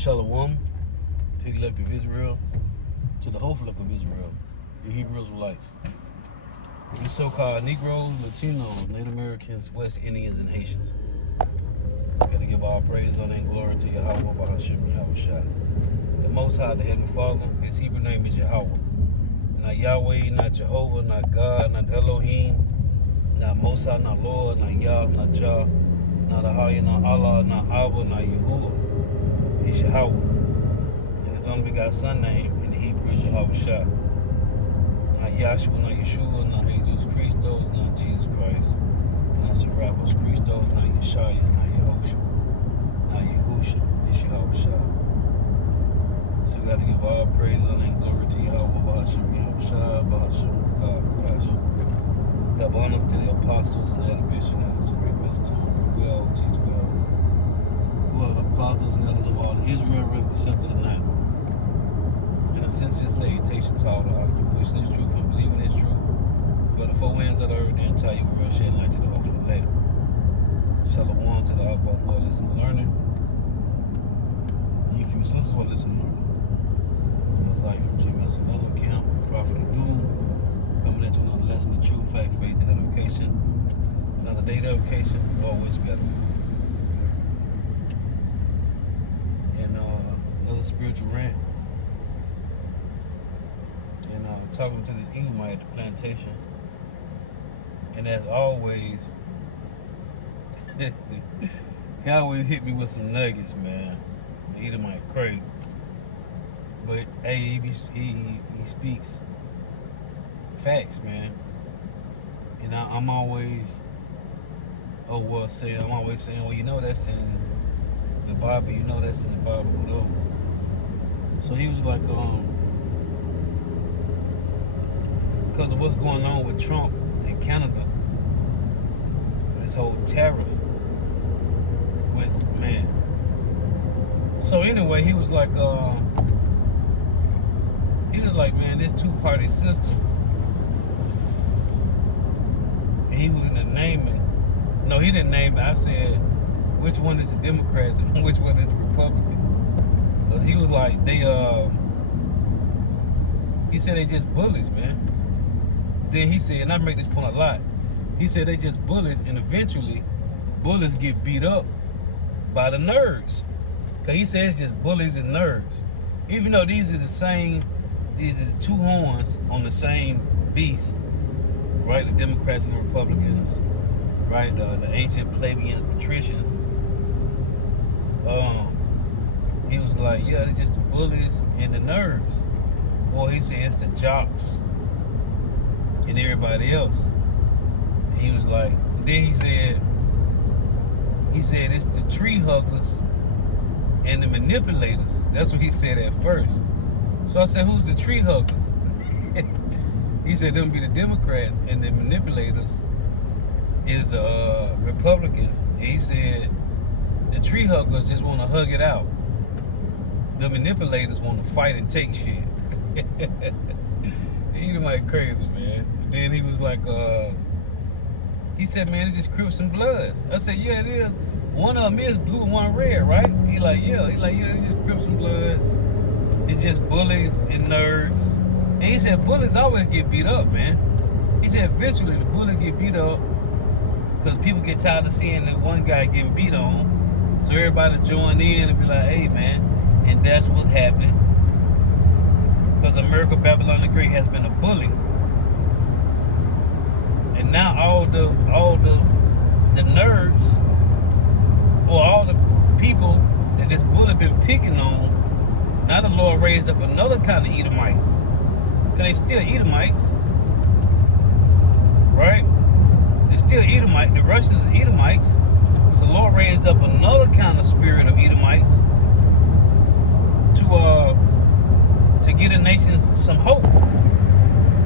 Shalom to the elect of Israel, to the whole flock of Israel, the Hebrew Israelites, the so-called Negroes, Latinos, Native Americans, West Indians, and Haitians. Gotta give all praise, honor, and glory to Yahweh, Bahashim, Yahweh. The Most High, the Heavenly Father, his Hebrew name is Yahweh. Not Yahweh, not Jehovah, not God, not Elohim, not Most High, not Lord, not Yah, not Jah, not Ahaya, not Allah, not Abba, not Yahuwah. It's Yahweh. And his only begotten son name in the Hebrew is Yahweh Shah. Not Yahshua, not Yeshua, not Jesus Christos, not Jesus Christ, not Serapis Christos, not Yeshaya, not Yehoshua, not Yahusha. It's Yahweh Shah. So we got to give all praise, honor, and glory to Yahweh, Bahashim, Yahweh Shah, Bahashim, God, Kurash. Double honors to the apostles and the bishops and elders of great wisdom, well, teach well. Well, apostles and elders of all Israel, whether accepted or not. And a sincere salutation to all the you pushing this truth and believing this truth. But the four winds of the earth, the entire world, shedding light to the whole of the Shalom to the all both who are listening and learning. You few sisters who are listening and learning. I'm Isaiah from GMS Alone Camp, Prophet of Doom, coming into another lesson of truth, facts, faith, and edification. Another day of edification, always better. And another spiritual rant. And talking to this Edomite at the plantation. And as always, he always hit me with some nuggets, man. The Edomite crazy. But hey, he speaks facts, man. And I'm always saying, well, you know that's in the Bible, you know that's in the Bible, whatever. So he was like, because of what's going on with Trump in Canada, this whole tariff, which, man. So anyway, he was like, man, this two-party system, and he was gonna name it. No, he didn't name it. I said, which one is the Democrats and which one is the Republican? But he was like, he said they just bullies, man. Then he said, and I make this point a lot, he said they just bullies, and eventually bullies get beat up by the nerds. Because he says it's just bullies and nerds. Even though these are the two horns on the same beast, right? The Democrats and the Republicans, right? The ancient plebeian patricians. He was like, yeah, they're just the bullies and the nerds. Or he said it's the jocks and everybody else. And he was like, then he said it's the tree huggers and the manipulators. That's what he said at first. So I said, who's the tree huggers? He said them be the Democrats, and the manipulators is the Republicans. And he said the tree huggers just want to hug it out. The manipulators want to fight and take shit. He like crazy, man. Then he was like, he said, man, it's just Crips and Bloods. I said, yeah, it is. One of them is blue and one red, right? He like, yeah, it's just Crips and Bloods. It's just bullies and nerds. And he said bullies always get beat up, man. He said eventually the bullies get beat up because people get tired of seeing that one guy getting beat on. So everybody join in and be like, hey, man. And that's what's happening. Because America, Babylon the Great has been a bully. And now all the nerds, or all the people that this bully been picking on, now the Lord raised up another kind of Edomite. Because they still Edomites. Right? They're still Edomite. The Russians are Edomites. So the Lord raised up another kind of spirit of Edomites to give the nations some hope.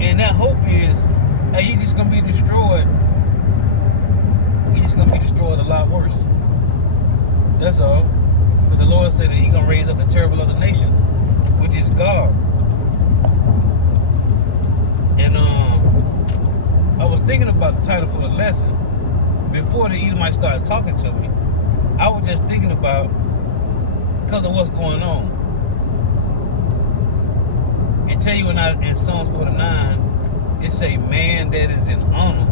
And that hope is, hey, you're just going to be destroyed. You're just going to be destroyed a lot worse. That's all. But the Lord said that he's going to raise up the terrible of the nations, which is God. And I was thinking about the title for the lesson. Before the Edomites started talking to me, I was just thinking about because of what's going on. It tell you in Psalms 49, it say, man that is in honor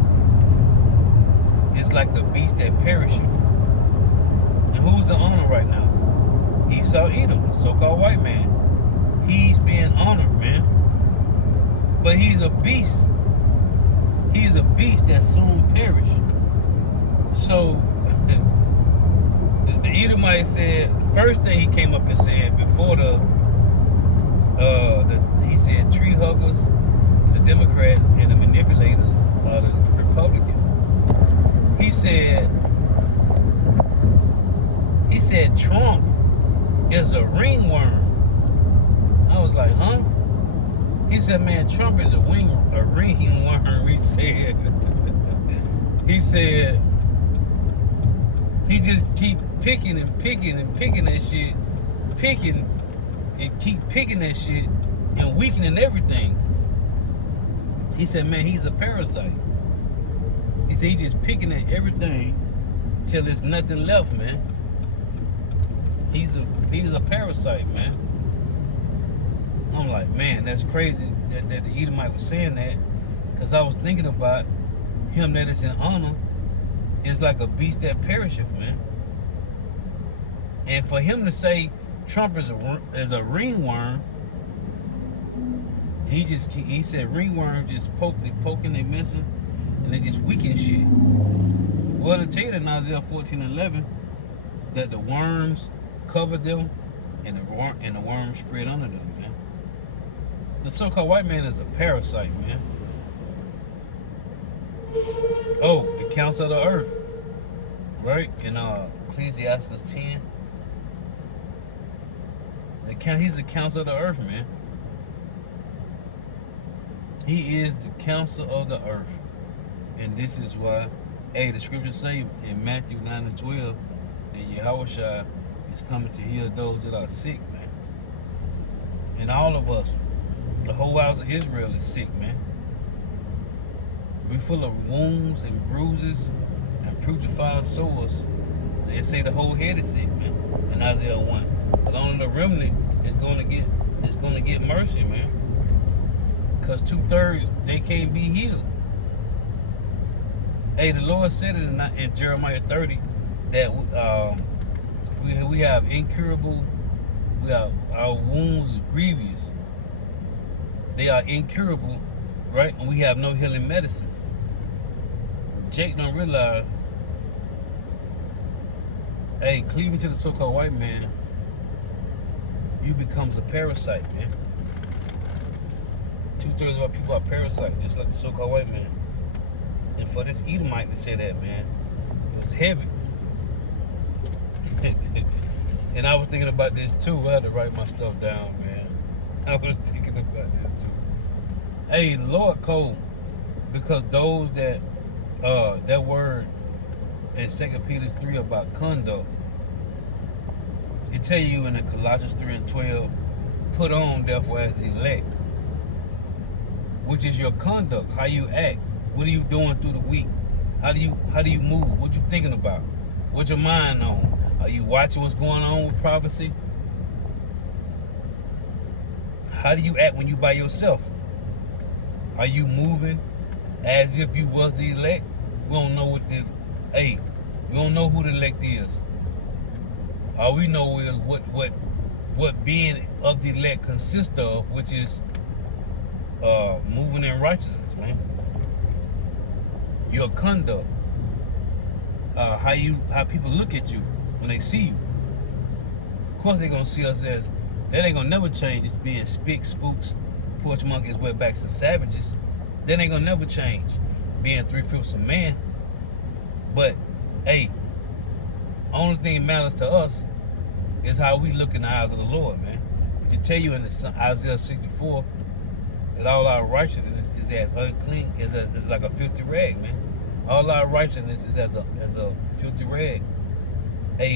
is like the beast that perisheth. And who's in honor right now? Esau Edom, the so-called white man. He's being honored, man. But he's a beast. He's a beast that soon perish. So the Edomite said, first thing he came up and said before he said tree huggers, the Democrats, and the manipulators are the Republicans. He said Trump is a ringworm. I was like, huh? He said, man, Trump is a ringworm. He said, he just keep picking and picking and picking that shit, picking and keep picking that shit and weakening everything. He said, man, he's a parasite. He said, he just picking at everything till there's nothing left, man. He's a parasite, man. I'm like, man, that's crazy that the Edomite was saying that, because I was thinking about him that is in honor is like a beast that perisheth, man. And for him to say Trump is a ringworm, he said ringworm just poking, they missing, and they just weaken shit. Well, to tell you that in Isaiah 14:11, that the worms covered them and the worms spread under them, man. The so-called white man is a parasite, man. Oh, the council of the earth, right? In Ecclesiastes 10. He's the council of the earth, man. He is the council of the earth. And this is why, the scriptures say in Matthew 9:12 that Yahushua is coming to heal those that are sick, man. And all of us, the whole house of Israel is sick, man. We're full of wounds and bruises and putrefied sores. They say the whole head is sick, man. In Isaiah 1. But only the remnant is gonna get mercy, man. Because 2/3 they can't be healed. The Lord said it in Jeremiah 30 that we have incurable. Our wounds is grievous. They are incurable, right? And we have no healing medicines. Jake don't realize, cleaving to the so-called white man, you becomes a parasite, man. 2/3 of our people are parasites, just like the so-called white man. And for this Edomite to say that, man, it was heavy. And I was thinking about this too. I had to write my stuff down, man. I was thinking about this too. The Lord cold, because those that word in 2 Peter 3 about conduct, it tell you in the Colossians 3:12, put on therefore as the elect, which is your conduct, how you act. What are you doing through the week? How do you move? What you thinking about? What's your mind on? Are you watching what's going on with prophecy? How do you act when you by yourself? Are you moving as if you was the elect? We don't know we don't know who the elect is. All we know is what being of the elect consists of, which is moving in righteousness, man. Your conduct, how people look at you when they see you. Of course, they're gonna see us as that ain't gonna never change. It's being spick, spooks, porch monkeys, wetbacks, and savages. That ain't gonna never change. Being 3/5 of man. But only thing that matters to us is how we look in the eyes of the Lord, man. Which tell you in Isaiah 64 that all our righteousness is as unclean, is like a filthy rag, man. All our righteousness is as a filthy rag.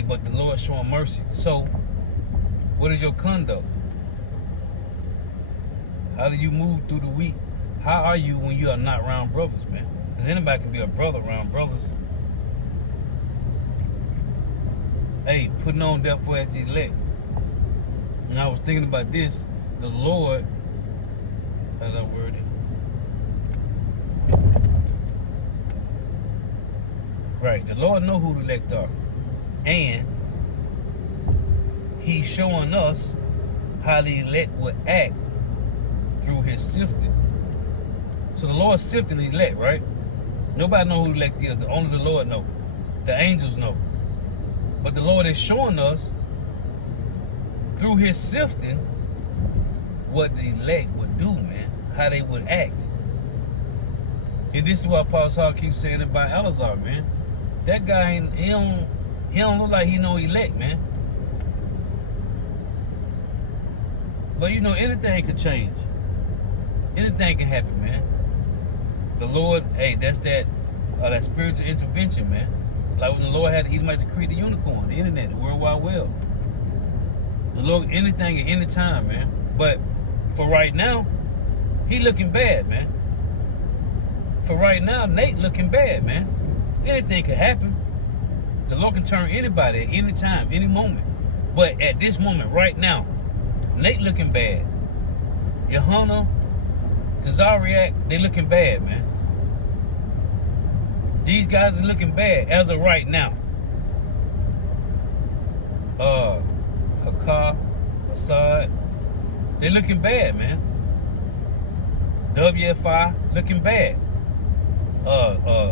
But the Lord showing mercy. So, what is your conduct? How do you move through the week? How are you when you are not around brothers, man? Because anybody can be a brother around brothers. Putting on therefore as the elect. And I was thinking about this. The Lord, how did I word it? Right. The Lord know who the elect are. And he's showing us how the elect would act through his sifting. So the Lord sifting the elect, right? Nobody know who the elect is. Only the Lord know. The angels know. But the Lord is showing us through his sifting what the elect would do, man. How they would act. And this is what Apostle Paul keeps saying about Eleazar, man. That guy ain't, he don't look like he know elect, man. But you know, anything could change. Anything can happen, man. The Lord, hey, that's that spiritual intervention, man. Like when the Lord had the Edomites to create the unicorn, the internet, the World Wide Web. The Lord, anything at any time, man. But for right now, he looking bad, man. For right now, Nate looking bad, man. Anything could happen. The Lord can turn anybody at any time, any moment. But at this moment, right now, Nate looking bad. Johanna, Tazariak, they looking bad, man. These guys are looking bad as of right now. Hakar, Assad, they looking bad, man. WFI looking bad.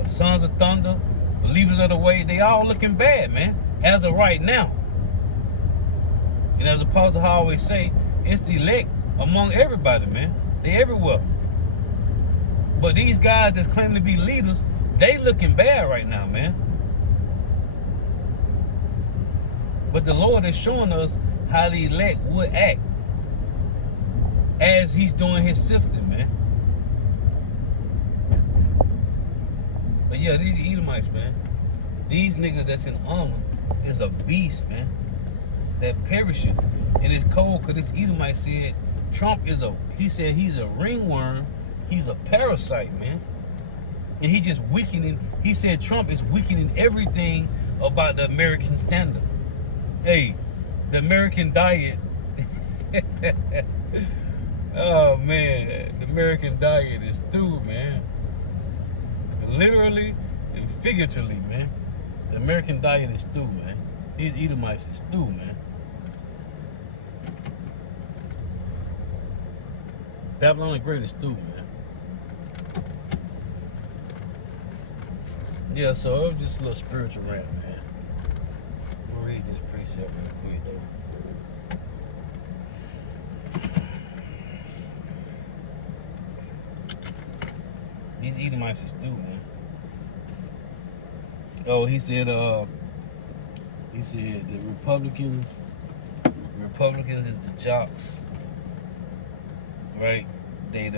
Sons of Thunder, Believers of the Way, they all looking bad, man, as of right now. And as Apostle always say, it's the elect among everybody, man. They everywhere. But these guys that's claiming to be leaders, they looking bad right now, man. But the Lord is showing us how the elect would act as he's doing his sifting, man. But yeah, these Edomites, man. These niggas that's in armor is a beast, man. That perisheth. And it's cold because this Edomite said Trump is he said he's a ringworm. He's a parasite, man. And he just weakening. He said Trump is weakening everything about the American standard. Hey, the American diet. Oh, man. The American diet is through, man. Literally and figuratively, man. The American diet is through, man. These Edomites is through, man. Babylon the Great is through, man. Yeah, so it was just a little spiritual rant, man. I'll read this precept real quick, though. These Edomites is through, man. Oh, he said the Republicans is the jocks, right? They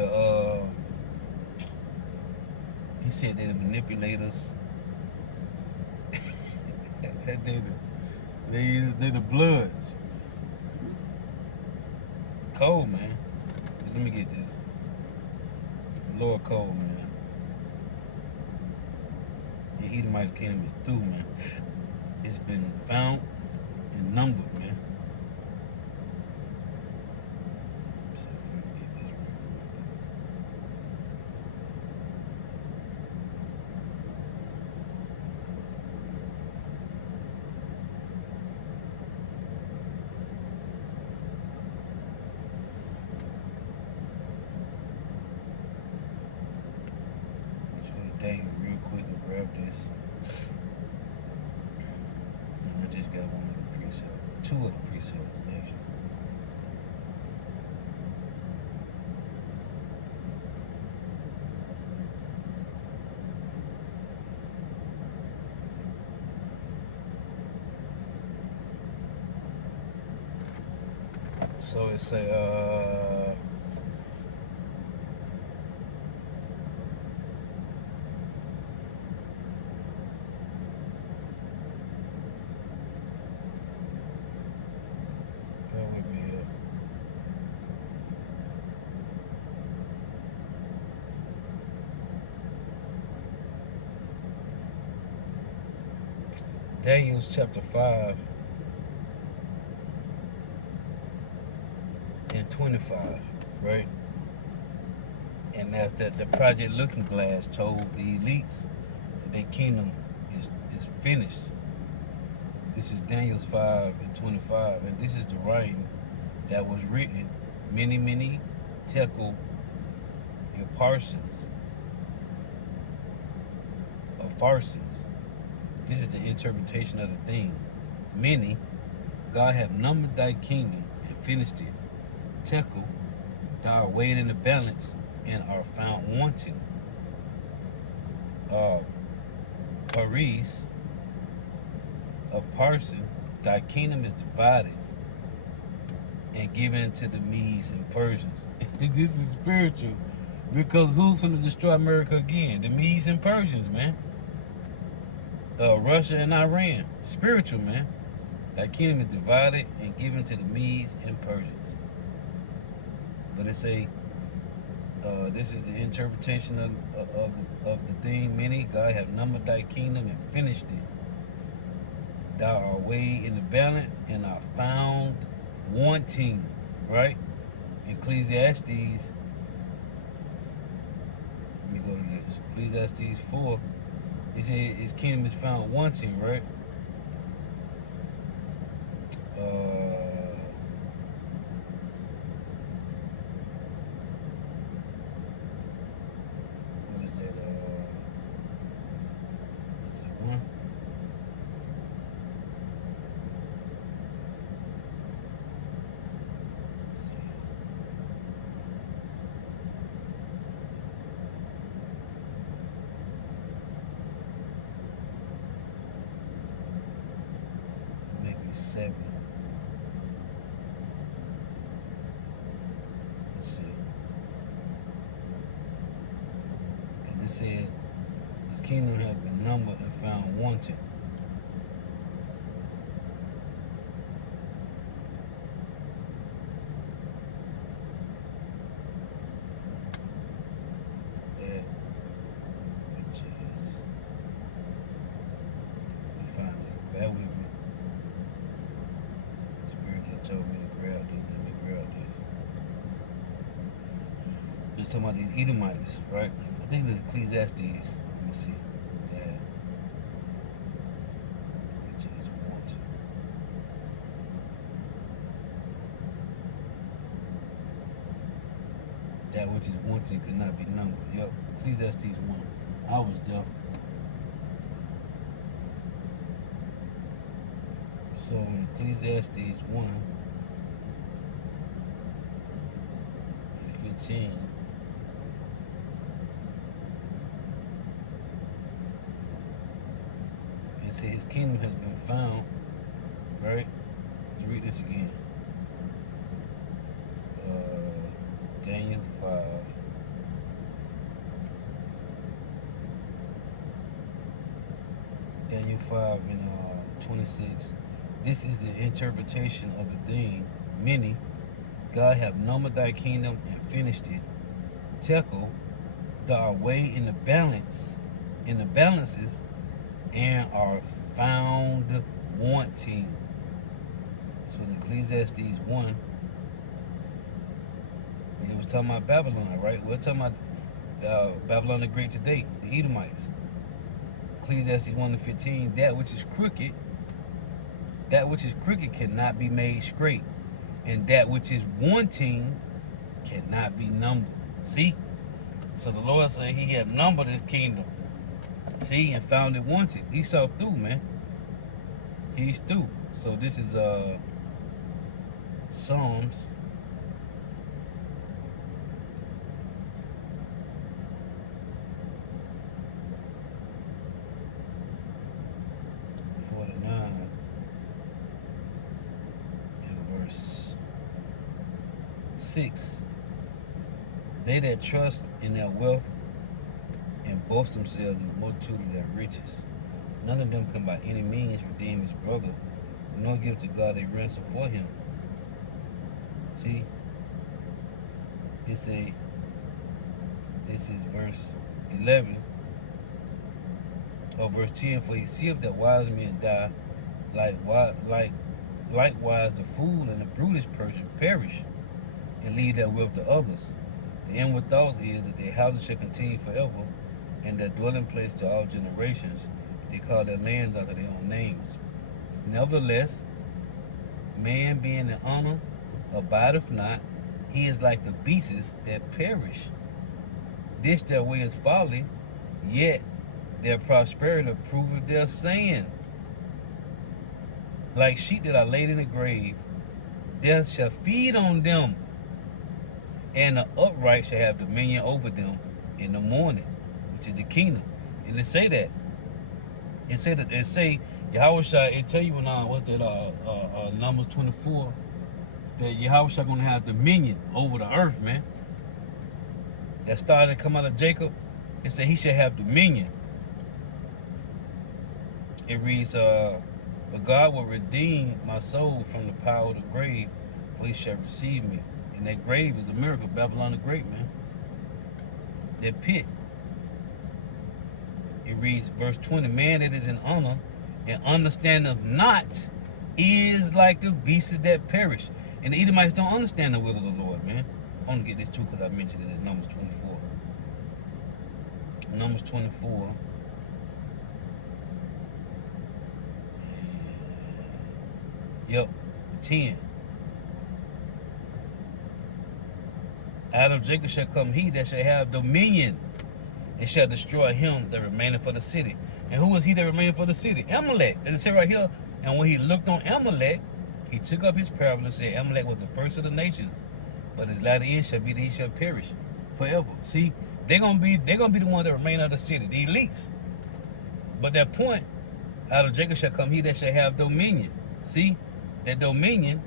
he said they the manipulators. they the bloods. Cold, man. Let me get this. Lord Cole, man. The Edomites kingdom is through, man. It's been found and numbered, man. So if we get this real quick. Just want to dang it real quick and grab this. And I just got one of the precepts. Two of the precepts, actually. So it say, bear with me here. Daniel chapter 5. and 25, right? And that's that the Project Looking Glass told the elites that their kingdom is finished. This is Daniel's 5 and 25, and this is the writing that was written many tekel parsons of Pharsons. This is the interpretation of the thing. Many, God have numbered thy kingdom and finished it. Tekel, thou art weighed in the balance and are found wanting. Paris, a parson, thy kingdom is divided and given to the Medes and Persians. This is spiritual. Because who's going to destroy America again? The Medes and Persians, man. Russia and Iran. Spiritual, man. Thy kingdom is divided and given to the Medes and Persians. But it say, this is the interpretation of the thing. Many, God have numbered thy kingdom and finished it. Thou art weighed in the balance and are found wanting, right? Ecclesiastes, let me go to this. Ecclesiastes 4, it says his kingdom is found wanting, right? What is that? Is it 1? Let's see. Maybe 7. Let's see. Because it said his kingdom had been numbered and found wanting. That which is, let me find this. Bear with me. Spirit just told me to grab this. Let me grab this. Just talking about these Edomites, right? I think it's Ecclesiastes. Let me see. That which is wanting. That which is wanting could not be numbered. Yep. Ecclesiastes 1. I was there. So in Ecclesiastes 1 and 15, it says his kingdom has been found, right? Let's read this again. Daniel 5. Daniel 5 and 26. This is the interpretation of the thing. Many, God have numbered thy kingdom and finished it. Tekel, thou art weighed in the balance, in the balances, and are found wanting. So in Ecclesiastes 1, and it was talking about Babylon, right? We're talking about Babylon the Great today, the Edomites. Ecclesiastes 1 and 15, that which is crooked cannot be made straight, and that which is wanting cannot be numbered. See? So the Lord said he had numbered his kingdom. See, and found it wanting. He saw through, man. He's through. So this is Psalms 49 and verse 6. They that trust in their wealth and boast themselves in the multitude of their riches, none of them can by any means redeem his brother, nor give to God a ransom for him. See, this is verse 11, or verse 10. For he seeth that wise men die, likewise the fool and the brutish person perish. and leave their wealth to others. The inward thoughts is that their houses shall continue forever, and their dwelling place to all generations. They call their lands after their own names. Nevertheless, man being in honor abideth not, he is like the beasts that perish. This their way is folly, yet their prosperity proveth their saying. Like sheep that are laid in the grave, death shall feed on them, and the upright shall have dominion over them in the morning, which is the kingdom. And it say that. It say Yahweh shall, it tell you when what's that Numbers 24, that Yahweh shall gonna have dominion over the earth, man. That star that come out of Jacob, it said he shall have dominion. It reads, but God will redeem my soul from the power of the grave, for he shall receive me. And that grave is a miracle, Babylon the Great, man. That pit. It reads, verse 20, man that is in honor and understandeth not is like the beasts that perish. And the Edomites don't understand the will of the Lord, man. I want to get this too because I mentioned it in Numbers 24. Numbers 24. Yep, 10. Out of Jacob shall come he that shall have dominion, and shall destroy him that remaineth for the city. And who is he that remaineth for the city? Amalek. And it says right here, and when he looked on Amalek, he took up his parable and said, Amalek was the first of the nations, but his latter end shall be that he shall perish forever. See, they're gonna be the ones that remain of the city, the elites. But that point, out of Jacob shall come he that shall have dominion. See, that dominion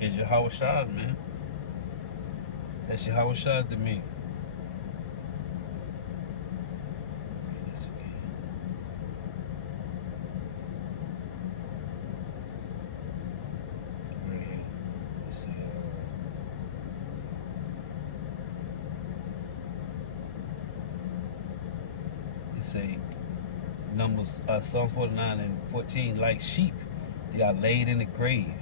is Yahweh Shah's, man. That's Yahweh Shah's dominion. Read this again. Right here. It's a Numbers, Psalm 49 and 14, like sheep, they are laid in the grave.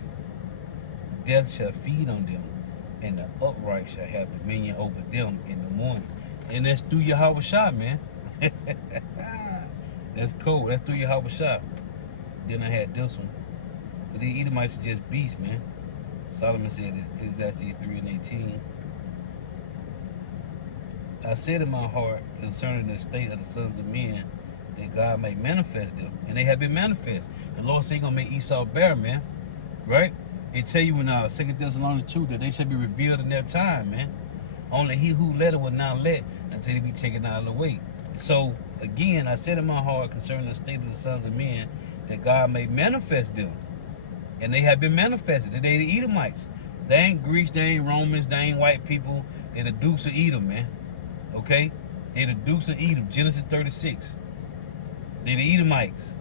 Death shall feed on them, and the upright shall have dominion over them in the morning. And that's through Yahweh Shah, man. That's cool. That's through Yahweh Shah. Then I had this one. But the Edomites are just beasts, man. Solomon said this, Ecclesiastes 3 and 18. I said in my heart concerning the state of the sons of men, that God may manifest them. And they have been manifest. The Lord said he's going to make Esau bare, man. Right? It tell you in 2 Thessalonians 2 that they shall be revealed in their time, man. Only he who let it will not let until they be taken out of the way. So, again, I said in my heart concerning the state of the sons of men, that God may manifest them. And they have been manifested. They the Edomites. They ain't Greeks, they ain't Romans, they ain't white people. They're the Dukes of Edom, man. Okay? They're the Dukes of Edom. Genesis 36. They're the Edomites.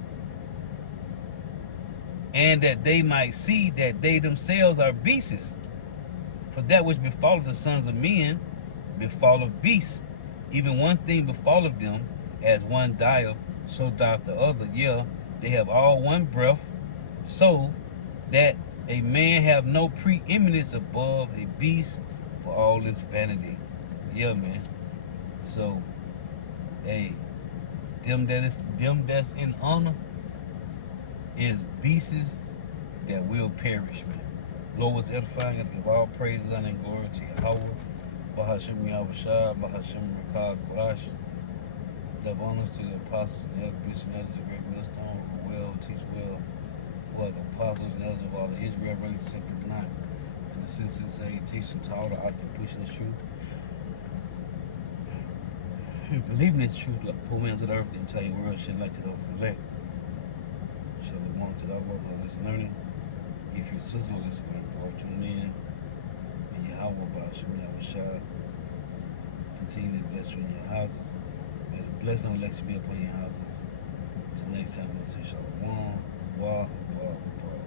And that they might see that they themselves are beasts. For that which befalleth the sons of men befalleth beasts. Even one thing befalleth them, as one dieth, so dieth the other. Yeah, they have all one breath, so that a man have no preeminence above a beast for all his vanity. Yeah, man. So, hey, them that's in honor is beasts that will perish, man. Lord was edifying. I give all praise, honor, and glory to Yahweh. Bahashem Yahweh Shah, Bahashem Rekah Qurash. Give honors to the apostles and elders, bishops and elders of great millstone, who well, teach well, who are the apostles and elders of all of Israel, bring the sick to not. And the senses say, teach them to all the art of pushing the truth. Believing in the truth, like full man's of the earth, the entire world should like to the elect. Shall we want to the outlaws of listen learning? If your sister will listen learning, go off tune in. And Yahweh Bahashem Yahweh Shah. Continue to bless you in your houses. May the blessing of election be upon your houses. Until next time, I say Shalom. Wah, wah, wah.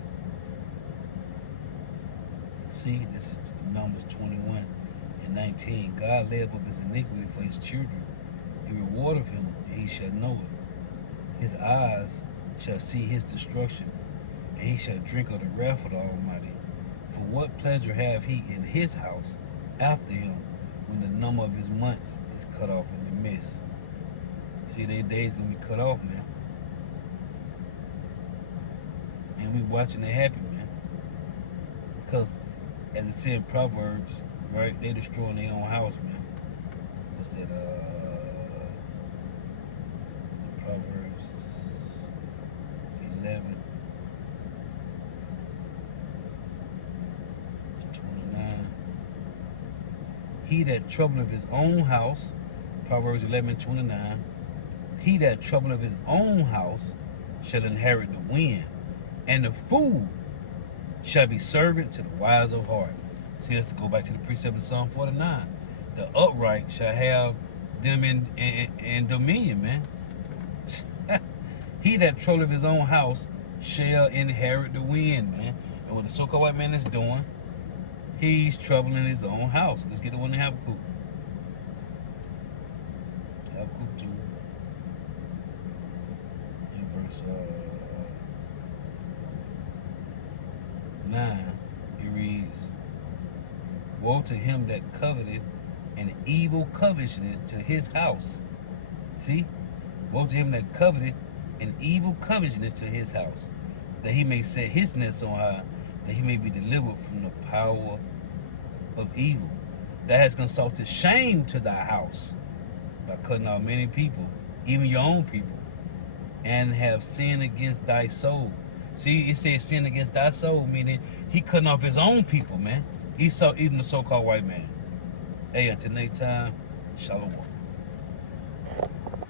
See, this is Numbers 21 and 19. God layeth up his iniquity for his children. He rewardeth him, and he shall know it. His eyes shall see his destruction, and he shall drink of the wrath of the Almighty. For what pleasure have he in his house after him, when the number of his months is cut off in the midst? See, their days gonna be cut off, man. And we watching it happen, man. Because, as it said in Proverbs, right, they destroying their own house, man. What's that, Proverbs 11, 29. He that troubleth his own house, Proverbs 11, 29. He that troubleth his own house shall inherit the wind, and the fool shall be servant to the wise of heart. See, let's go back to the precept of Psalm 49. The upright shall have them in dominion, man. He that troubleth his own house shall inherit the wind, man. And what the so-called white man is doing, he's troubling his own house. Let's get the one in Habakkuk. Habakkuk 2. In verse 9, it reads, woe to him that coveteth an evil covetousness to his house. See? Woe to him that coveteth an evil covetousness to his house, that he may set his nest on high, that he may be delivered from the power of evil. That has consulted shame to thy house by cutting out many people, even your own people, and have sinned against thy soul. See, it says sin against thy soul, meaning he cutting off his own people, man. Even the so-called white man. Hey, until next time, shalom.